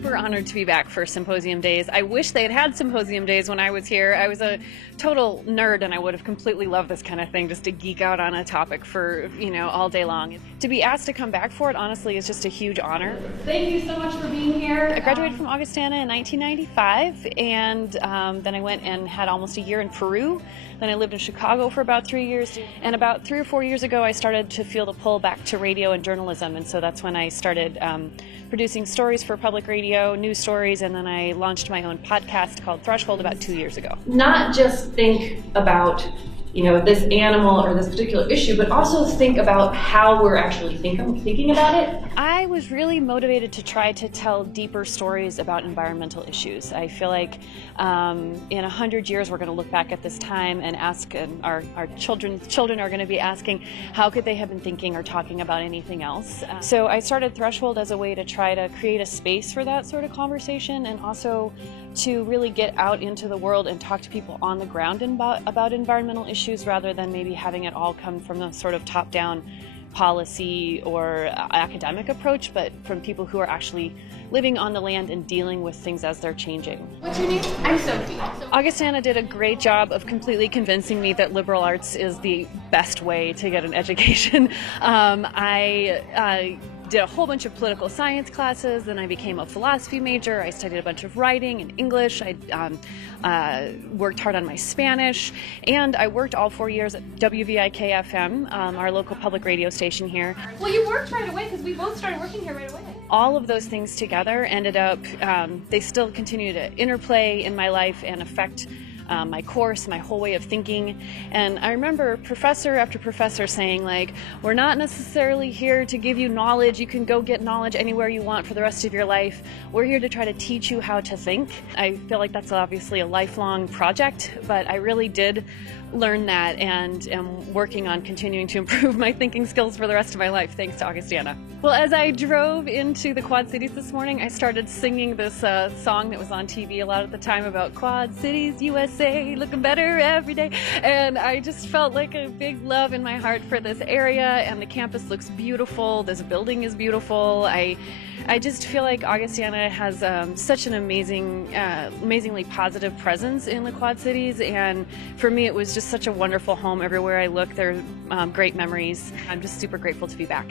super honored to be back for Symposium Days. I wish they had had Symposium Days when I was here. I was a total nerd and I would have completely loved this kind of thing, just to geek out on a topic for, all day long. To be asked to come back for it, honestly, is just a huge honor. Thank you so much for being here. I graduated from Augustana in 1995, and then I went and had almost a year in Peru. Then I lived in Chicago for about 3 years, and about 3 or 4 years ago I started to feel the pull back to radio and journalism, and so that's when I started producing stories for public radio, news stories, and then I launched my own podcast called Threshold about 2 years ago. Not just think about this animal or this particular issue, but also think about how we're actually thinking about it. I was really motivated to try to tell deeper stories about environmental issues. I feel like in 100 years we're going to look back at this time and ask, our children are going to be asking, how could they have been thinking or talking about anything else? So I started Threshold as a way to try to create a space for that sort of conversation, and also to really get out into the world and talk to people on the ground about environmental issues, rather than maybe having it all come from a sort of top-down policy or academic approach, but from people who are actually living on the land and dealing with things as they're changing. What's your name? I'm Sophie. Augustana did a great job of completely convincing me that liberal arts is the best way to get an education. I did a whole bunch of political science classes, then I became a philosophy major. I studied a bunch of writing and English. I worked hard on my Spanish, and I worked all 4 years at WVIK-FM, our local public radio station here. Well, you worked right away because we both started working here right away. All of those things together ended up, they still continue to interplay in my life and affect my course, my whole way of thinking. And I remember professor after professor saying, like, we're not necessarily here to give you knowledge. You can go get knowledge anywhere you want for the rest of your life. We're here to try to teach you how to think. I feel like that's obviously a lifelong project, but I really did learn that and am working on continuing to improve my thinking skills for the rest of my life, thanks to Augustana. Well, as I drove into the Quad Cities this morning, I started singing this song that was on TV a lot at the time about Quad Cities, USA, looking better every day. And I just felt like a big love in my heart for this area, and the campus looks beautiful. This building is beautiful. I just feel like Augustana has such an amazingly positive presence in the Quad Cities, and for me it was just such a wonderful home. Everywhere I look, there are great memories. I'm just super grateful to be back.